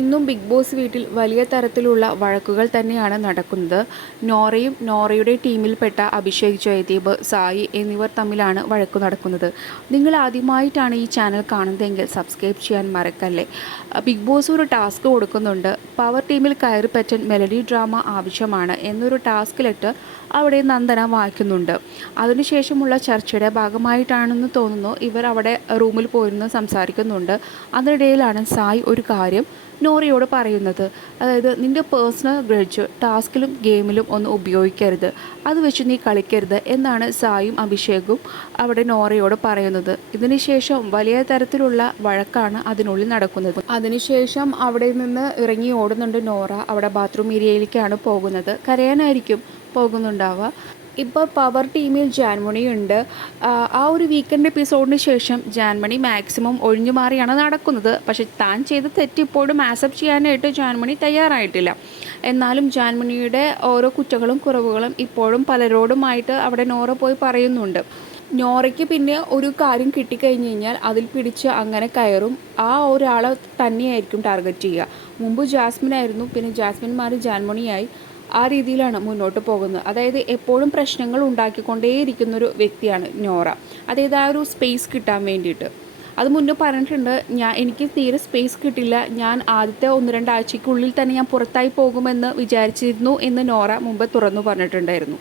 ഇന്നും big boss വീട്ടിൽ വലിയ തരത്തിലുള്ള വഴക്കുകൾ തന്നെയാണ് നടക്കുന്നത്. നോറയും നോറയുടെ ടീമിൽപ്പെട്ട അഭിഷേക് ജയദീപ് സായി എന്നിവർ തമ്മിലാണ് വഴക്കു നടക്കുന്നത്. നിങ്ങൾ ആദ്യമായിട്ടാണ് ഈ ചാനൽ കാണുന്നതെങ്കിൽ സബ്സ്ക്രൈബ് ചെയ്യാൻ മറക്കല്ലേ. ബിഗ് ബോസ് ഒരു ടാസ്ക് കൊടുക്കുന്നുണ്ട്. പവർ ടീമിൽ കയറി പറ്റാൻ മെലഡി ഡ്രാമ ആവശ്യമാണ് എന്നൊരു ടാസ്കിലിട്ട് അവിടെ നന്ദന വായിക്കുന്നുണ്ട്. അതിനുശേഷമുള്ള ചർച്ചയുടെ ഭാഗമായിട്ടാണെന്ന് തോന്നുന്നു ഇവർ അവിടെ റൂമിൽ പോയിരുന്ന് സംസാരിക്കുന്നുണ്ട്. അതിനിടയിലാണ് സായി ഒരു കാര്യം നോറയോട് പറയുന്നത്. അതായത് നിന്റെ പേഴ്സണൽ ഗ്രഡ്ജ് ടാസ്കിലും ഗെയിമിലും ഒന്നും ഉപയോഗിക്കരുത്. അത് വെച്ച് നീ കളിക്കരുത് എന്നാണ് സായും അഭിഷേകും അവിടെ നോറയോട് പറയുന്നത്. ഇതിനുശേഷം വലിയ തരത്തിലുള്ള വഴക്കാണ് അതിനുള്ളിൽ നടക്കുന്നത്. അതിനുശേഷം അവിടെ നിന്ന് ഇറങ്ങി ഓടുന്നുണ്ട് നോറ. അവിടെ ബാത്റൂം ഏരിയയിലേക്കാണ് പോകുന്നത്. കരയാനായിരിക്കും പോകുന്നുണ്ടാവുക. ഇപ്പോൾ പവർ ടീമിൽ ജാൻമണി ഉണ്ട്. ആ ഒരു വീക്കെൻഡ് എപ്പിസോഡിന് ശേഷം ജാൻമണി മാക്സിമം ഒഴിഞ്ഞു മാറിയാണ് നടക്കുന്നത്. പക്ഷേ താൻ ചെയ്ത തെറ്റ് ഇപ്പോഴും ആക്സെപ്റ്റ് ചെയ്യാനായിട്ട് ജാൻമണി തയ്യാറായിട്ടില്ല. എന്നാലും ജാൻമണിയുടെ ഓരോ കുറ്റങ്ങളും കുറവുകളും ഇപ്പോഴും പലരോടുമായിട്ട് അവിടെ നോറ പോയി പറയുന്നുണ്ട്. നോറയ്ക്ക് പിന്നെ ഒരു കാര്യം കിട്ടിക്കഴിഞ്ഞ് കഴിഞ്ഞാൽ അതിൽ പിടിച്ച് അങ്ങനെ കയറും. ആ ഒരാളെ തന്നെയായിരിക്കും ടാർഗറ്റ് ചെയ്യുക. മുമ്പ് ജാസ്മിൻ ആയിരുന്നു പിന്നെ ജാസ്മിൻ മാറി ജാൻമണിയായി. ആ രീതിയിലാണ് മുന്നോട്ട് പോകുന്നത്. അതായത് എപ്പോഴും പ്രശ്നങ്ങൾ ഉണ്ടാക്കിക്കൊണ്ടേയിരിക്കുന്ന ഒരു വ്യക്തിയാണ് നോറ. അതായത് ആ ഒരു സ്പേസ് കിട്ടാൻ വേണ്ടിയിട്ട്. അത് മുന്നേ പറഞ്ഞിട്ടുണ്ട് ഞാൻ എനിക്ക് തീരെ സ്പേസ് കിട്ടില്ല. ഞാൻ ആദ്യത്തെ ഒന്ന് രണ്ടാഴ്ചയ്ക്കുള്ളിൽ തന്നെ ഞാൻ പുറത്തായി പോകുമെന്ന് വിചാരിച്ചിരുന്നു എന്ന് നോറ മുമ്പ് തുറന്നു പറഞ്ഞിട്ടുണ്ടായിരുന്നു.